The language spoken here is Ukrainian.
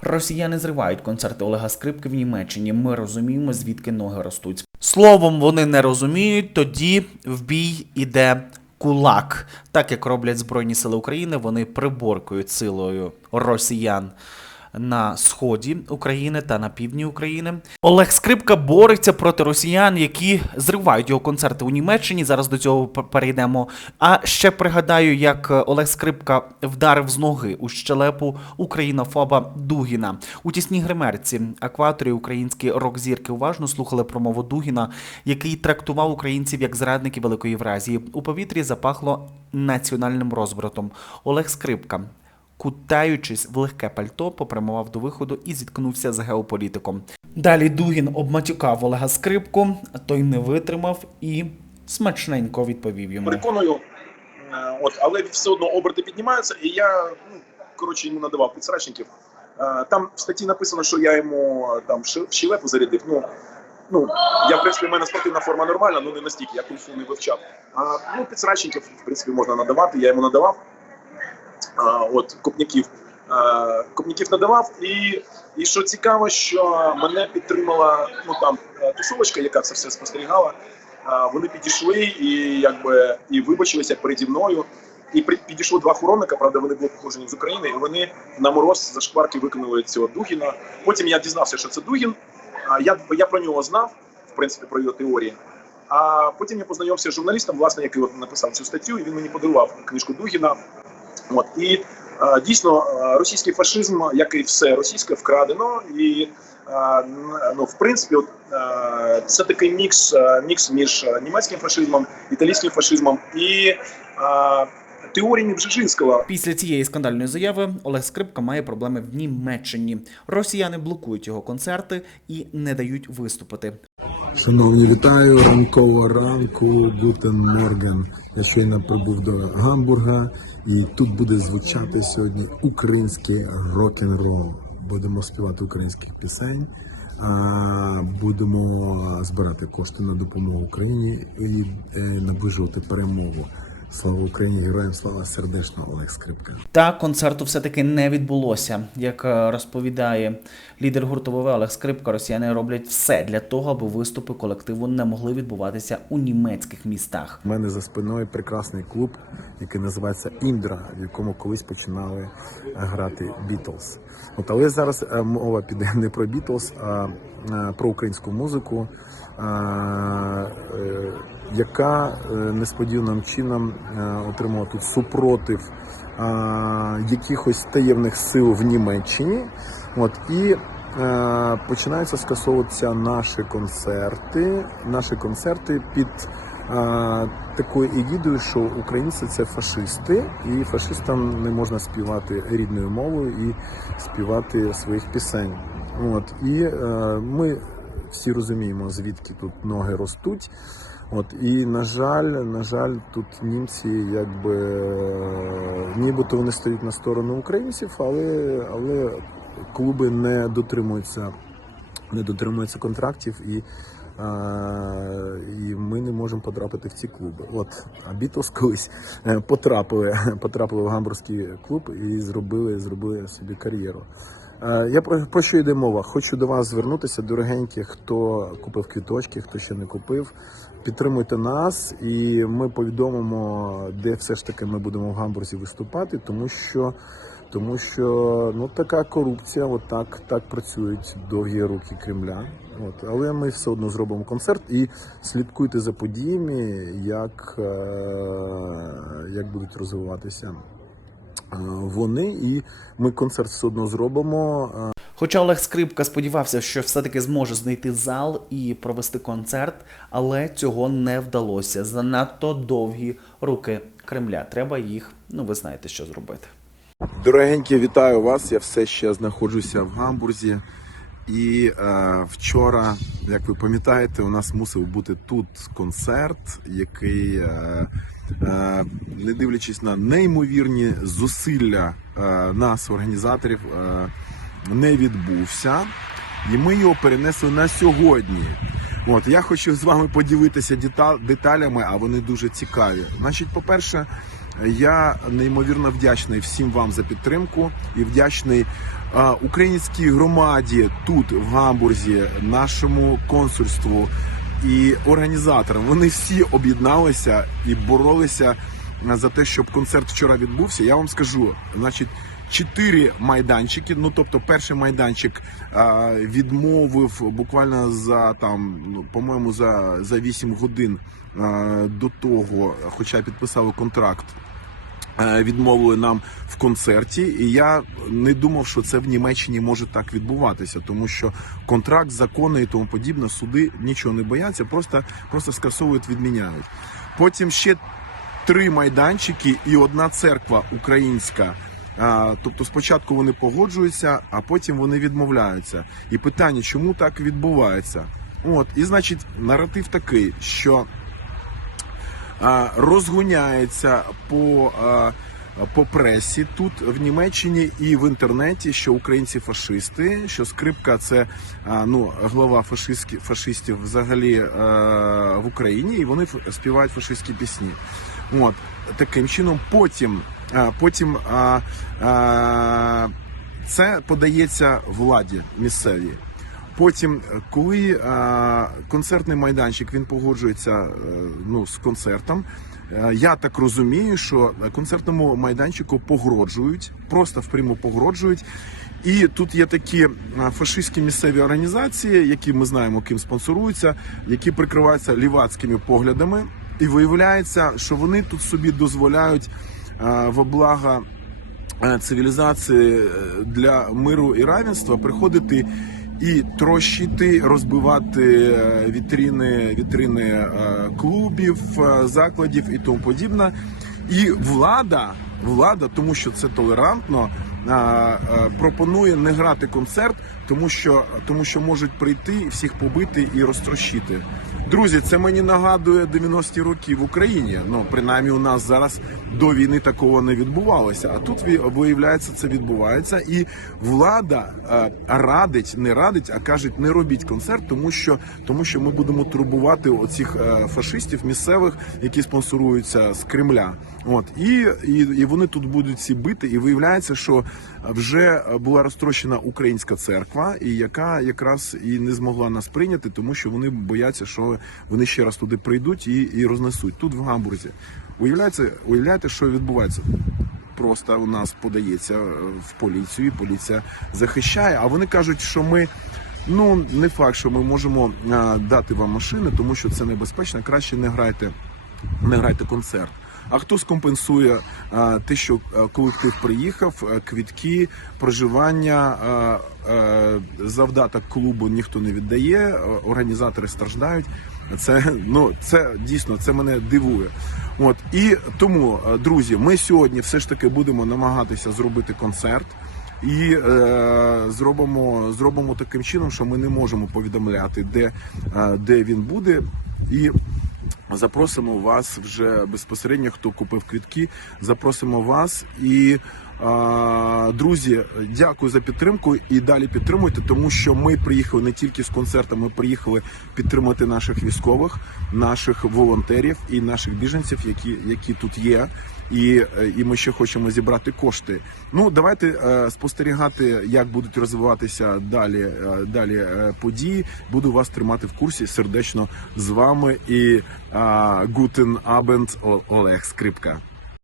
Росіяни зривають концерти Олега Скрипки в Німеччині. Ми розуміємо, звідки ноги ростуть. Словом, вони не розуміють, тоді в бій іде кулак. Так як роблять Збройні Сили України, вони приборкують силою росіян на сході України та на півдні України. Олег Скрипка бореться проти росіян, які зривають його концерти у Німеччині. Зараз до цього перейдемо. А ще пригадаю, як Олег Скрипка вдарив з ноги у щелепу українофоба Дугіна у тісній гримерці акваторі. Українські рок-зірки уважно слухали промову Дугіна, який трактував українців як зрадників Великої Євразії. У повітрі запахло національним розбратом. Олег Скрипка кутаючись в легке пальто, попрямував до виходу і зіткнувся з геополітиком. Далі Дугін обматюкав Олега Скрипку, той не витримав і смачненько відповів йому. переконую. Е, От, але все одно оберти піднімаються, і я ну, коротше йому надавав підсрачників. Е, Там в статті написано, що я йому е, там в в щелепу зарядив. Ну, ну я в принципі в мене спортивна форма нормальна, ну не настільки, я кунг-фу не вивчав. А ну підсрачників в принципі можна надавати. Я йому надавав. От копняків. Копняків надавав, і, і що цікаво, що мене підтримала ну там е, тусовочка, яка це все спостерігала. Вони підійшли і якби і вибачилися переді мною. І підійшло два охоронника, правда, вони були походжені з України, і вони на мороз за шкварки викинули цього Дугіна. Потім я дізнався, що це Дугін. Я, я про нього знав, в принципі, про його теорії. А потім я познайомився з журналістом, власне, який написав цю статтю, і він мені подарував книжку Дугіна. От і е, дійсно е, російський фашизм, як і все російське, вкрадено, і е, ну, в принципі, от, це такий мікс, мікс між німецьким фашизмом, італійським фашизмом і теоріями Бжежинського. Після цієї скандальної заяви Олег Скрипка має проблеми в Німеччині. Росіяни блокують його концерти і не дають виступити. Шановні, вітаю ранкового ранку. Гутен Морген. Я щойно прибув до Гамбурга, і тут буде звучати сьогодні український рок-н-рол. Будемо співати українських пісень, будемо збирати кошти на допомогу Україні і е, наближувати перемогу. Слава Україні! Героям слава сердечно Олег Скрипка. Та концерту все-таки не відбулося. Як е, розповідає лідер гурту ВВ Олег Скрипка, росіяни роблять все для того, аби виступи колективу не могли відбуватися у німецьких містах. У мене за спиною прекрасний клуб, який називається Індра, в якому колись починали е, грати Бітлз. От але зараз е, мова піде не про Бітлз, а про українську музику, е, е, яка е, несподіваним чином е, отримала тут супротив е, якихось таємних сил в Німеччині. От і е, починаються скасовуватися наші концерти, наші концерти під е, такою егідою, що українці це фашисти, і фашистам не можна співати рідною мовою і співати своїх пісень. От і е, ми всі розуміємо, звідки тут ноги ростуть. От і на жаль, на жаль, тут німці якби нібито вони стоять на сторону українців, але, але клуби не дотримуються, не дотримуються контрактів і. е, І ми не можемо потрапити в ці клуби. От а Бітлз колись е, потрапили, потрапили в гамбурзький клуб і зробили, зробили собі кар'єру. Е, Я про, про що йде мова? Хочу до вас звернутися, дорогенькі, хто купив квіточки, хто ще не купив. Підтримуйте нас, і ми повідомимо, де все ж таки ми будемо в гамбурзі виступати, тому що. Тому що ну така корупція, от так, так працюють довгі руки Кремля. От, але ми все одно зробимо концерт і слідкуйте за подіями, як, е, як будуть розвиватися вони, і ми концерт все одно зробимо. Хоча Олег Скрипка сподівався, що все-таки зможе знайти зал і провести концерт, але цього не вдалося. Занадто довгі руки Кремля. Треба їх, ну ви знаєте, що зробити. Дорогенькі, вітаю вас. Я все ще знаходжуся в Гамбурзі. І е, вчора, як ви пам'ятаєте, у нас мусив бути тут концерт, який, е, не дивлячись на неймовірні зусилля е, нас, організаторів, е, не відбувся. І ми його перенесли на сьогодні. От я хочу з вами поділитися деталями, а вони дуже цікаві. Значить, по-перше, Я неймовірно вдячний всім вам за підтримку і вдячний а, українській громаді тут в Гамбурзі, нашому консульству і організаторам. Вони всі об'єдналися і боролися за те, щоб концерт вчора відбувся. Я вам скажу, значить. Чотири майданчики. Ну тобто, перший майданчик а, відмовив буквально за там, ну, по-моєму, за, за 8 годин а, до того, хоча підписали контракт. Е, Відмовили нам в концерті, і я не думав, що це в Німеччині може так відбуватися, тому що контракт, закони і тому подібне, суди нічого не бояться, просто, просто скасовують, відміняють. Потім ще три майданчики і одна церква українська. Тобто спочатку вони погоджуються, а потім вони відмовляються. І питання, чому так відбувається? От, і значить, наратив такий, що розгоняється по, по пресі тут в Німеччині і в інтернеті, що українці фашисти, що скрипка це ну, глава фашистські, фашистів взагалі в Україні, і вони співають фашистські пісні. От таким чином, потім, потім це подається владі місцевій. Потім, коли е, концертний майданчик він погоджується е, ну, з концертом, е, я так розумію, що концертному майданчику погроджують, просто впряму погроджують. І тут є такі е, фашистські місцеві організації, які ми знаємо, ким спонсоруються, які прикриваються лівацькими поглядами. І виявляється, що вони тут собі дозволяють е, во благо е, цивілізації е, для миру і равенства приходити і трощити, розбивати е, вітрини, вітрини е, клубів, е, закладів і тому подібне. І влада, влада, тому що це толерантно, пропонує не грати концерт, тому що, тому що можуть прийти всіх побити і розтрощити. Друзі, це мені нагадує 90-ті роки в Україні. Ну принаймні у нас зараз до війни такого не відбувалося. А тут виявляється, це відбувається, і влада е, радить, не радить, а кажуть, не робіть концерт, тому що тому що ми будемо турбувати оцих е, фашистів місцевих, які спонсоруються з Кремля. От і, і, і вони тут будуть всі бити. І виявляється, що вже була розтрощена українська церква, і яка якраз і не змогла нас прийняти, тому що вони бояться, що вони ще раз туди прийдуть і, і рознесуть тут в Гамбурзі. Уявляється, уявляєте, що відбувається? Просто у нас подається е, в поліцію, і поліція захищає. А вони кажуть, що ми. Ну не факт, що ми можемо а, дати вам машини, тому що це небезпечно. Краще не грайте, не грайте концерт. А хто скомпенсує те, що колектив приїхав, квітки, проживання, завдаток клубу ніхто не віддає, організатори страждають. Це ну це дійсно це мене дивує. От і тому, е, друзі, ми сьогодні все ж таки будемо намагатися зробити концерт. І е, зробимо, зробимо таким чином, що ми не можемо повідомляти, де, е, де він буде. І запросимо вас вже безпосередньо, хто купив квітки. Запросимо вас і. Друзі, дякую за підтримку і далі підтримуйте, тому що ми приїхали не тільки з концертом, ми приїхали підтримати наших військових, наших волонтерів і наших біженців, які, які тут є. І, і ми ще хочемо зібрати кошти. Ну давайте е, спостерігати, як будуть розвиватися далі, е, далі е, події. Буду вас тримати в курсі сердечно з вами і Гутен Абенд Олег Скрипка.